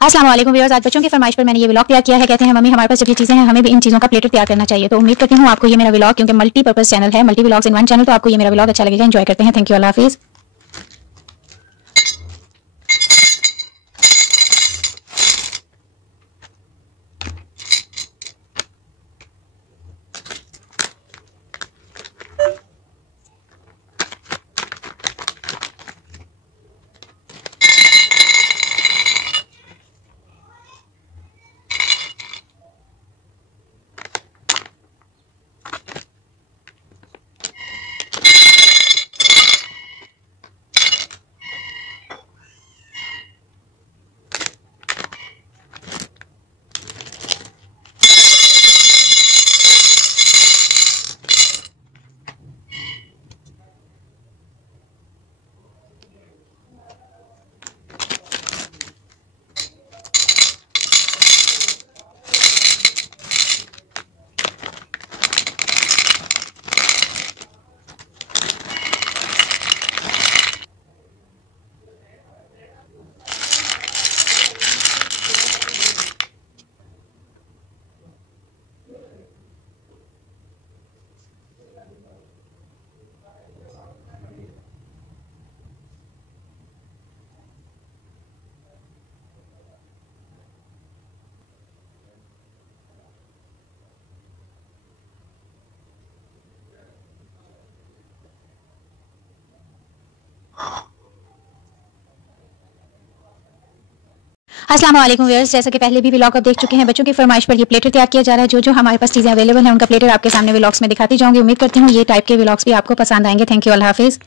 अस्सलाम वालेकुम व्यूअर्स, आज बच्चों की फरमाइश पर मैंने ये व्लॉग तैयार किया है। कहते हैं मम्मी हमारे पास जब ये चीज़ें हैं हमें भी इन चीज़ों का प्लेटर तैयार करना चाहिए। तो उम्मीद करती हूँ आपको ये मेरा व्लॉग, क्योंकि मल्टीपर्पज चैनल है, multi vlogs in one channel, तो आपको ये मेरा व्लॉग अच्छा लगेगा। एंजॉय करते हैं। थैंक यू, अल्लाह हाफिज़। अस्सलाम वालेकुम व्यूअर्स, जैसा कि पहले भी व्लॉग आप देख चुके हैं, बच्चों की फरमाइश पर ये प्लेटर तैयार किया जा रहा है। जो हमारे पास चीज़ें अवेलेबल हैं उनका प्लेटर आपके सामने व्लॉग्स में दिखाती जाऊंगी। उम्मीद करती हूँ ये टाइप के व्लॉग्स भी आपको पसंद आएंगे। थैंक यू, अल्लाह हाफिज़।